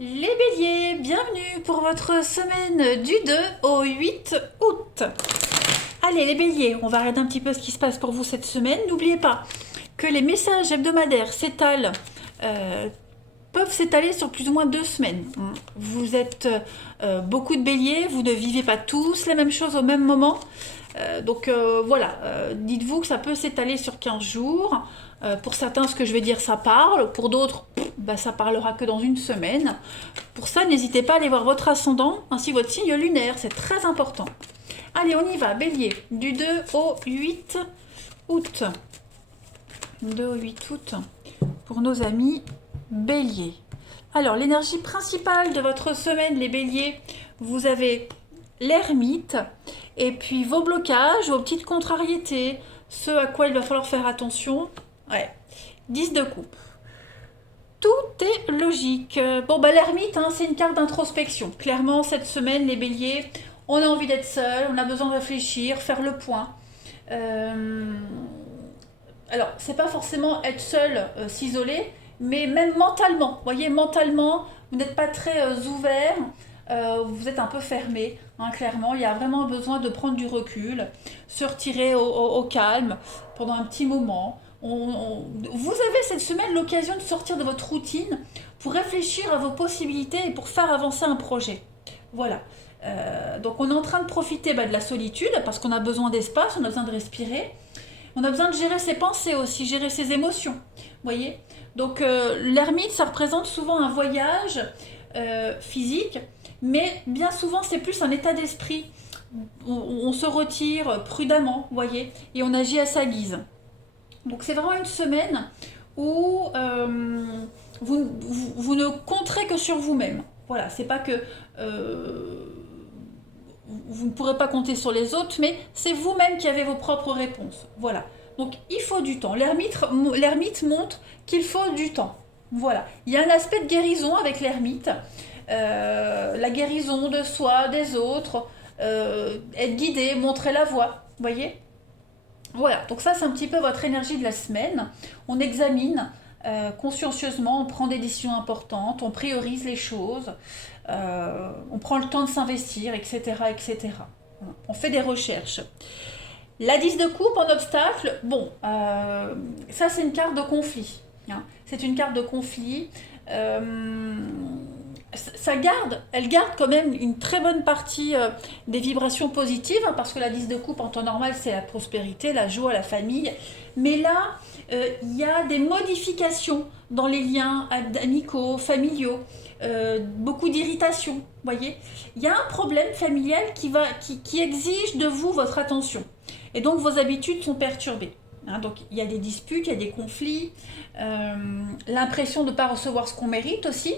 Les béliers, bienvenue pour votre semaine du 2 au 8 août. Allez les béliers, on va regarder un petit peu ce qui se passe pour vous cette semaine. N'oubliez pas que les messages hebdomadaires peuvent s'étaler sur plus ou moins 2 semaines. Vous êtes beaucoup de béliers, vous ne vivez pas tous les mêmes choses au même moment. Voilà, dites-vous que ça peut s'étaler sur 15 jours. Pour certains, ce que je vais dire, ça parle. Pour d'autres, ça parlera que dans une semaine. Pour ça, n'hésitez pas à aller voir votre ascendant ainsi que votre signe lunaire. C'est très important. Allez, on y va. Bélier, du 2 au 8 août. 2 au 8 août pour nos amis béliers. Alors, l'énergie principale de votre semaine, les béliers, vous avez l'ermite et puis vos blocages, vos petites contrariétés, ce à quoi il va falloir faire attention. Ouais, 10 de coupe. Tout est logique. Bon, l'ermite, c'est une carte d'introspection. Clairement, cette semaine, les béliers, on a envie d'être seul, on a besoin de réfléchir, faire le point. Alors, c'est pas forcément être seul, s'isoler, mais même mentalement. Vous voyez, mentalement, vous n'êtes pas très ouvert, vous êtes un peu fermé, clairement. Il y a vraiment besoin de prendre du recul, se retirer au calme pendant un petit moment. Vous avez cette semaine l'occasion de sortir de votre routine pour réfléchir à vos possibilités et pour faire avancer un projet. Voilà. Donc on est en train de profiter de la solitude parce qu'on a besoin d'espace, on a besoin de respirer. On a besoin de gérer ses pensées aussi, gérer ses émotions. Voyez. Donc l'ermite, ça représente souvent un voyage physique, mais bien souvent c'est plus un état d'esprit. On se retire prudemment, voyez, et on agit à sa guise. Donc c'est vraiment une semaine où vous ne compterez que sur vous-même. Voilà, c'est pas que vous ne pourrez pas compter sur les autres, mais c'est vous-même qui avez vos propres réponses. Voilà. Donc il faut du temps. L'ermite montre qu'il faut du temps. Voilà. Il y a un aspect de guérison avec l'ermite. La guérison de soi, des autres, être guidé, montrer la voie. Vous voyez ? Voilà, donc ça c'est un petit peu votre énergie de la semaine. On examine consciencieusement, on prend des décisions importantes, on priorise les choses, on prend le temps de s'investir, etc., etc. On fait des recherches. La 10 de coupe en obstacle, ça c'est une carte de conflit. C'est une carte de conflit. Elle garde quand même une très bonne partie des vibrations positives, parce que la 10 de coupe en temps normal c'est la prospérité, la joie, la famille. Mais là, il y a des modifications dans les liens amicaux, familiaux, beaucoup d'irritation, voyez. Il y a un problème familial qui exige de vous votre attention. Et donc vos habitudes sont perturbées. Donc il y a des disputes, il y a des conflits, l'impression de ne pas recevoir ce qu'on mérite aussi.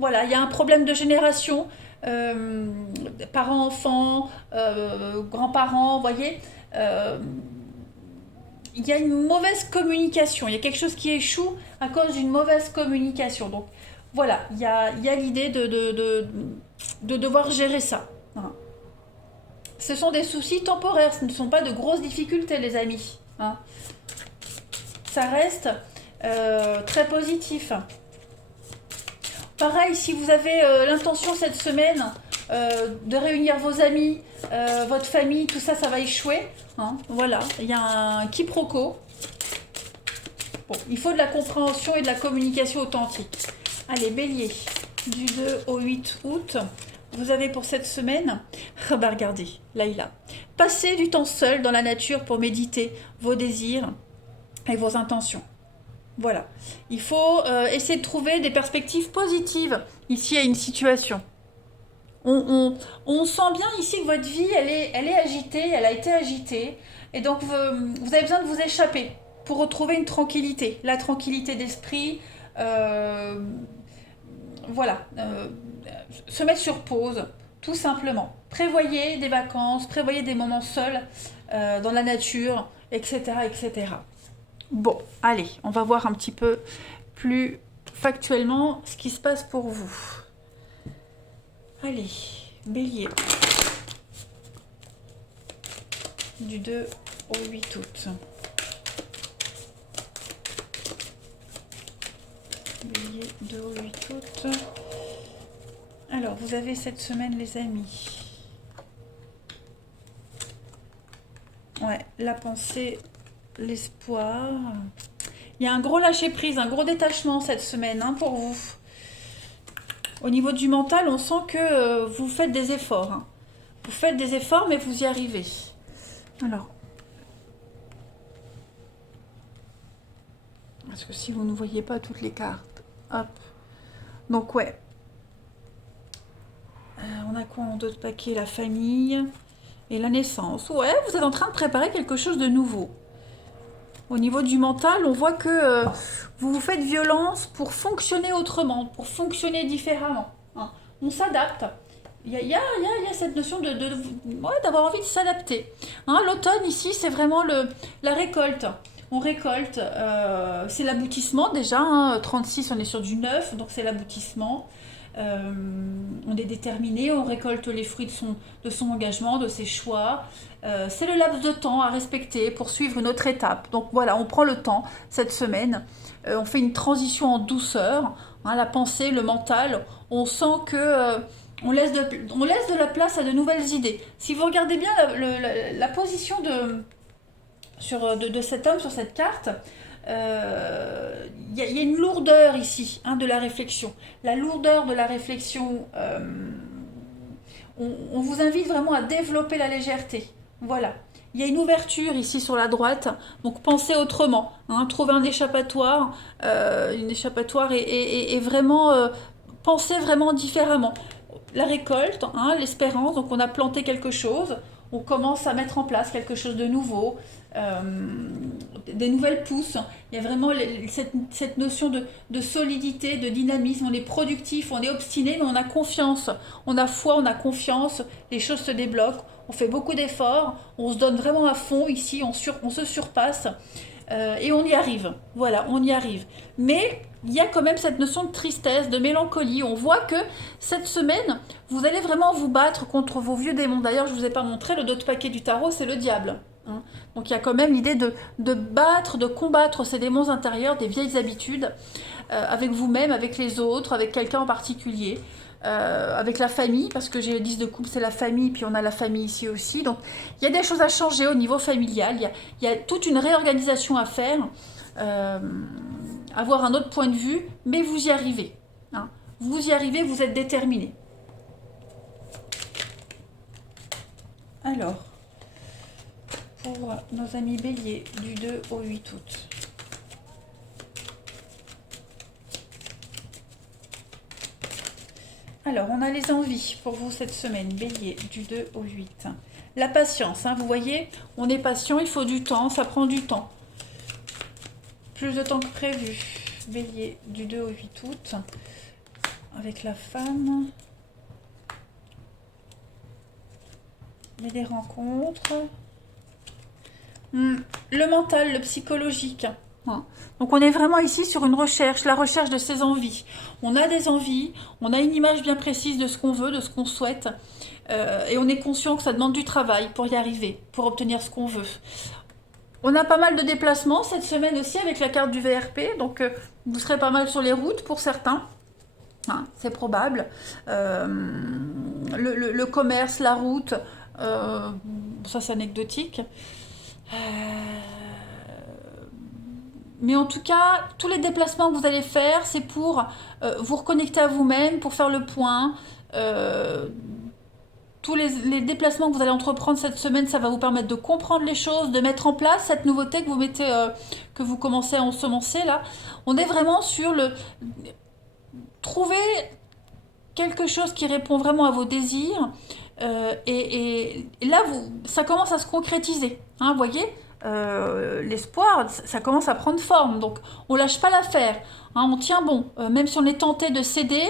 Voilà, il y a un problème de génération, parents-enfants, grands-parents, vous voyez. Il y a une mauvaise communication, il y a quelque chose qui échoue à cause d'une mauvaise communication. Donc voilà, il y a l'idée de devoir gérer ça. Ce sont des soucis temporaires, ce ne sont pas de grosses difficultés, les amis. Ça reste très positif. Pareil, si vous avez l'intention cette semaine de réunir vos amis, votre famille, tout ça, ça va échouer. Voilà, il y a un quiproquo. Bon, il faut de la compréhension et de la communication authentique. Allez, bélier, du 2 au 8 août, vous avez pour cette semaine, regardez, Laïla, passez du temps seul dans la nature pour méditer vos désirs et vos intentions. Voilà. Il faut essayer de trouver des perspectives positives ici à une situation. On sent bien ici que votre vie, elle est agitée, elle a été agitée. Et donc, vous avez besoin de vous échapper pour retrouver une tranquillité. La tranquillité d'esprit. Voilà. Se mettre sur pause, tout simplement. Prévoyez des vacances, prévoyez des moments seuls dans la nature, etc., etc. Bon, allez, on va voir un petit peu plus factuellement ce qui se passe pour vous. Allez, bélier. Du 2 au 8 août. Bélier, 2 au 8 août. vous avez cette semaine, les amis. Ouais, la pensée, l'espoir. Il y a un gros lâcher-prise, un gros détachement cette semaine hein, pour vous. Au niveau du mental, on sent que vous faites des efforts. Hein. Vous faites des efforts, mais vous y arrivez. Alors, parce que si vous ne voyez pas toutes les cartes, hop. Donc ouais. On a quoi en d'autres paquets? La famille et la naissance. Ouais, vous êtes en train de préparer quelque chose de nouveau. Au niveau du mental, on voit que vous vous faites violence pour fonctionner autrement, pour fonctionner différemment. Hein. On s'adapte. Il y a cette notion d'avoir envie de s'adapter. Hein, l'automne, ici, c'est vraiment la récolte. On récolte, c'est l'aboutissement déjà. Hein, 36, on est sur du 9, donc c'est l'aboutissement. On est déterminé, on récolte les fruits de son engagement, de ses choix. C'est le laps de temps à respecter pour suivre une autre étape. Donc voilà, on prend le temps cette semaine. On fait une transition en douceur. Hein, la pensée, le mental, on sent que on laisse de la place à de nouvelles idées. Si vous regardez bien la position de cet homme sur cette carte, y a une lourdeur ici hein, de la réflexion. La lourdeur de la réflexion, on vous invite vraiment à développer la légèreté. Voilà. Il y a une ouverture ici sur la droite, donc pensez autrement. Hein, trouvez un échappatoire, et vraiment pensez vraiment différemment. La récolte, hein, l'espérance, donc on a planté quelque chose, on commence à mettre en place quelque chose de nouveau, des nouvelles pousses. Il y a vraiment cette notion de solidité, de dynamisme. On est productif, on est obstiné, mais on a confiance. On a foi, on a confiance, les choses se débloquent. On fait beaucoup d'efforts, on se donne vraiment à fond ici, on se surpasse. Et on y arrive. Voilà, on y arrive. Mais il y a quand même cette notion de tristesse, de mélancolie. On voit que cette semaine, vous allez vraiment vous battre contre vos vieux démons. D'ailleurs, je ne vous ai pas montré, le dos de paquet du tarot, c'est le diable. Hein. Donc il y a quand même l'idée de battre, de combattre ces démons intérieurs, des vieilles habitudes, avec vous-même, avec les autres, avec quelqu'un en particulier. Avec la famille, parce que j'ai le 10 de coupe, c'est la famille, puis on a la famille ici aussi. Donc, il y a des choses à changer au niveau familial. Il y a toute une réorganisation à faire, avoir un autre point de vue, mais vous y arrivez. Hein. Vous y arrivez, vous êtes déterminé. Alors, pour nos amis béliers, du 2 au 8 août. Alors, on a les envies pour vous cette semaine, bélier, du 2 au 8. La patience, hein, vous voyez, on est patient, il faut du temps, ça prend du temps. Plus de temps que prévu. Bélier, du 2 au 8 août, avec la femme. Il y a des rencontres. Le mental, le psychologique. Donc on est vraiment ici sur une recherche, la recherche de ses envies. On a des envies, on a une image bien précise de ce qu'on veut, de ce qu'on souhaite, et on est conscient que ça demande du travail pour y arriver, pour obtenir ce qu'on veut. On a pas mal de déplacements cette semaine aussi avec la carte du VRP, donc vous serez pas mal sur les routes pour certains, hein, c'est probable. Le commerce, la route, ça c'est anecdotique. Mais en tout cas, tous les déplacements que vous allez faire, c'est pour vous reconnecter à vous-même, pour faire le point. Tous les déplacements que vous allez entreprendre cette semaine, ça va vous permettre de comprendre les choses, de mettre en place cette nouveauté que vous mettez, que vous commencez à ensemencer là. On est vraiment sur trouver quelque chose qui répond vraiment à vos désirs. Et là, ça commence à se concrétiser. Hein, vous voyez, l'espoir, ça commence à prendre forme. Donc, on lâche pas l'affaire. Hein, on tient bon. Même si on est tenté de céder,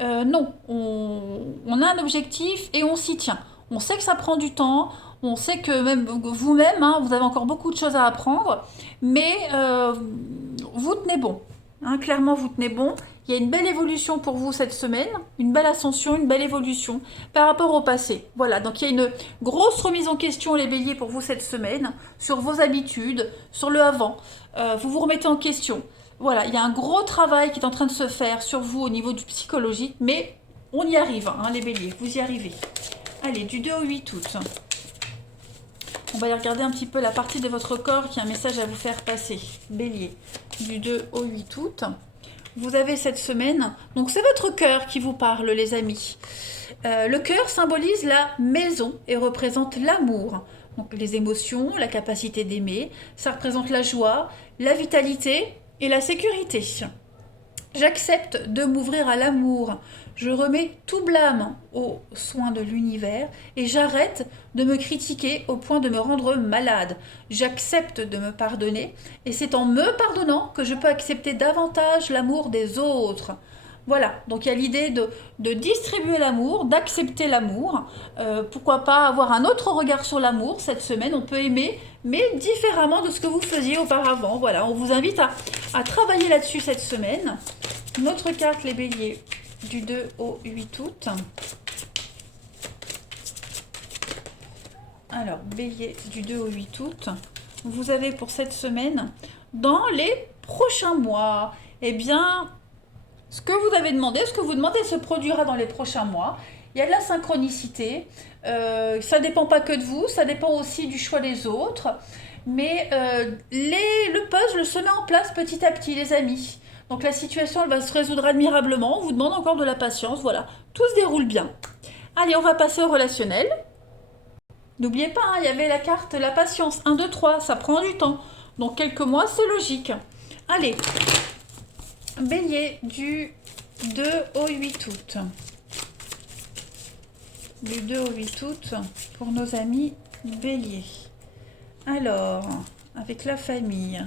non. On a un objectif et on s'y tient. On sait que ça prend du temps. On sait que même vous-même, hein, vous avez encore beaucoup de choses à apprendre. Mais vous tenez bon. Hein, clairement, vous tenez bon. Il y a une belle évolution pour vous cette semaine, une belle ascension, une belle évolution par rapport au passé. Voilà, donc il y a une grosse remise en question, les béliers, pour vous cette semaine, sur vos habitudes, sur le avant. Vous vous remettez en question. Voilà, il y a un gros travail qui est en train de se faire sur vous au niveau du psychologique, mais On y arrive, hein, les béliers, vous y arrivez. Allez, du 2 au 8 août. On va aller regarder un petit peu la partie de votre corps qui a un message à vous faire passer. Bélier, du 2 au 8 août. Vous avez cette semaine, donc c'est votre cœur qui vous parle, les amis. Le cœur symbolise la maison et représente l'amour. Donc les émotions, la capacité d'aimer, ça représente la joie, la vitalité et la sécurité. J'accepte de m'ouvrir à l'amour. Je remets tout blâme aux soins de l'univers et j'arrête de me critiquer au point de me rendre malade. J'accepte de me pardonner et c'est en me pardonnant que je peux accepter davantage l'amour des autres. Voilà, donc il y a l'idée de distribuer l'amour, d'accepter l'amour. Pourquoi pas avoir un autre regard sur l'amour cette semaine, on peut aimer, mais différemment de ce que vous faisiez auparavant. Voilà, on vous invite à travailler là-dessus cette semaine. Une autre carte, les béliers, du 2 au 8 août. Alors, bélier, du 2 au 8 août, vous avez pour cette semaine, dans les prochains mois, eh bien, ce que vous avez demandé, ce que vous demandez se produira dans les prochains mois. Il y a de la synchronicité. Ça ne dépend pas que de vous, ça dépend aussi du choix des autres. Mais le puzzle se met en place petit à petit, les amis. Donc la situation, elle va se résoudre admirablement. On vous demande encore de la patience. Voilà, tout se déroule bien. Allez, on va passer au relationnel. N'oubliez pas, hein, il y avait la carte la patience. 1, 2, 3, ça prend du temps. Donc quelques mois, c'est logique. Allez. Bélier, du 2 au 8 août. Du 2 au 8 août pour nos amis béliers. Alors, avec la famille.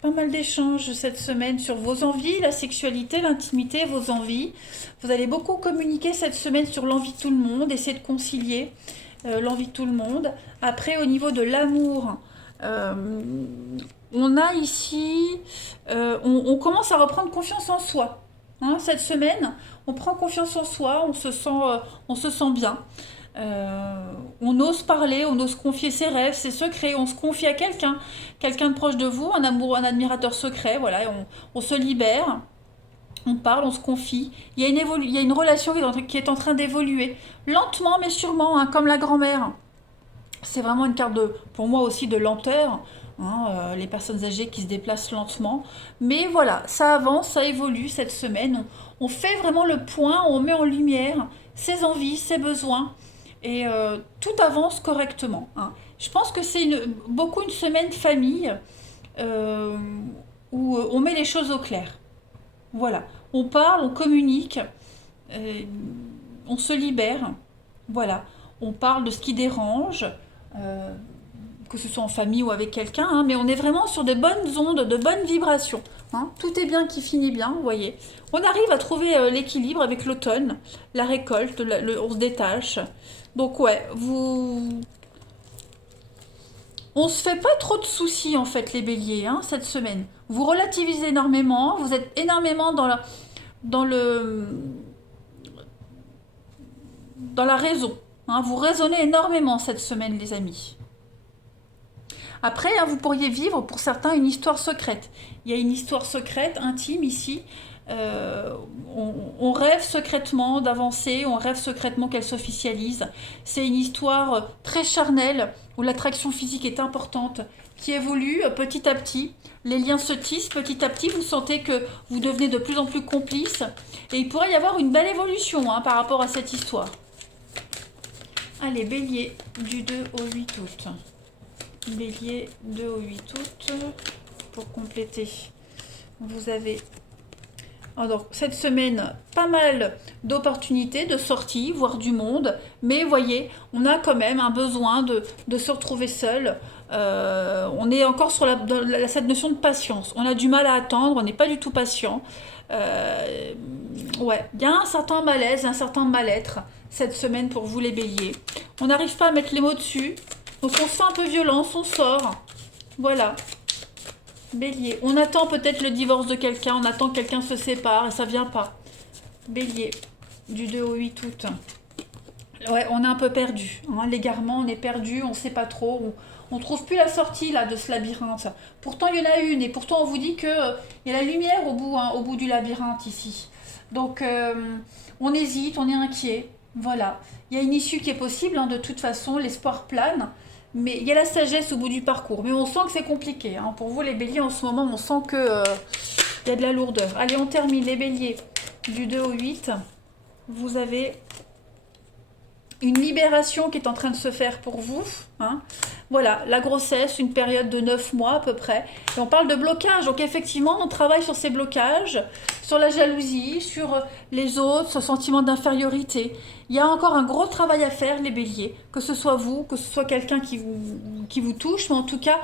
Pas mal d'échanges cette semaine sur vos envies, la sexualité, l'intimité, vos envies. Vous allez beaucoup communiquer cette semaine sur l'envie de tout le monde, essayer de concilier l'envie de tout le monde. Après, au niveau de l'amour, on a ici, on commence à reprendre confiance en soi. Hein, cette semaine, on prend confiance en soi, on se sent bien. On ose parler, on ose confier ses rêves, ses secrets, on se confie à quelqu'un de proche de vous, un amoureux, un admirateur secret, voilà, on se libère. On parle, on se confie. Il y a une relation qui est en train d'évoluer. Lentement, mais sûrement, hein, comme la grand-mère. C'est vraiment une carte, pour moi aussi, de lenteur. Hein, les personnes âgées qui se déplacent lentement. Mais voilà, ça avance, ça évolue cette semaine. On fait vraiment le point, on met en lumière ses envies, ses besoins. Et tout avance correctement. Hein. Je pense que c'est beaucoup une semaine famille où on met les choses au clair. Voilà, on parle, on communique, on se libère, voilà, on parle de ce qui dérange, que ce soit en famille ou avec quelqu'un, hein, mais on est vraiment sur de bonnes ondes, de bonnes vibrations. Hein. Tout est bien qui finit bien, vous voyez. On arrive à trouver l'équilibre avec l'automne, la récolte, on se détache. Donc ouais, on se fait pas trop de soucis en fait les béliers hein, cette semaine. Vous relativisez énormément, vous êtes énormément dans la raison. Hein, vous raisonnez énormément cette semaine les amis. Après, hein, vous pourriez vivre pour certains une histoire secrète. Il y a une histoire secrète, intime ici. On rêve secrètement d'avancer, on rêve secrètement qu'elle s'officialise. C'est une histoire très charnelle où l'attraction physique est importante, qui évolue petit à petit. Les liens se tissent petit à petit, vous sentez que vous devenez de plus en plus complices. Et il pourrait y avoir une belle évolution hein, par rapport à cette histoire. Allez, bélier, du 2 au 8 août. Bélier, 2 au 8 août. Pour compléter, vous avez... Alors, cette semaine, pas mal d'opportunités, de sorties, voir du monde. Mais vous voyez, on a quand même un besoin de se retrouver seul. On est encore sur cette notion de patience. On a du mal à attendre, on n'est pas du tout patient. Ouais, il y a un certain malaise, un certain mal-être cette semaine pour vous les béliers. On n'arrive pas à mettre les mots dessus. Donc on se fait un peu violence, on sort. Voilà. Bélier, on attend peut-être le divorce de quelqu'un, on attend que quelqu'un se sépare et ça vient pas. Bélier, du 2 au 8 août. Ouais, on est un peu perdu. Hein, l'égarement, on est perdu, on sait pas trop. On trouve plus la sortie là de ce labyrinthe. Pourtant, il y en a une, et pourtant on vous dit que il y a la lumière au bout, hein, au bout du labyrinthe ici. Donc, on hésite, on est inquiet. Voilà. Il y a une issue qui est possible, hein, de toute façon, l'espoir plane. Mais il y a la sagesse au bout du parcours. Mais on sent que c'est compliqué, hein. Pour vous, les béliers, en ce moment, on sent que il y a de la lourdeur. Allez, on termine les béliers du 2 au 8. Vous avez une libération qui est en train de se faire pour vous, hein. Voilà, la grossesse, une période de 9 mois à peu près. Et on parle de blocage, donc effectivement, on travaille sur ces blocages, sur la jalousie, sur les autres, ce sentiment d'infériorité. Il y a encore un gros travail à faire, les béliers, que ce soit vous, que ce soit quelqu'un qui vous touche, mais en tout cas,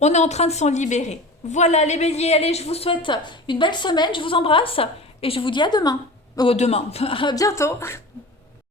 on est en train de s'en libérer. Voilà, les béliers, allez, je vous souhaite une belle semaine, je vous embrasse, et je vous dis à demain. Demain, à bientôt.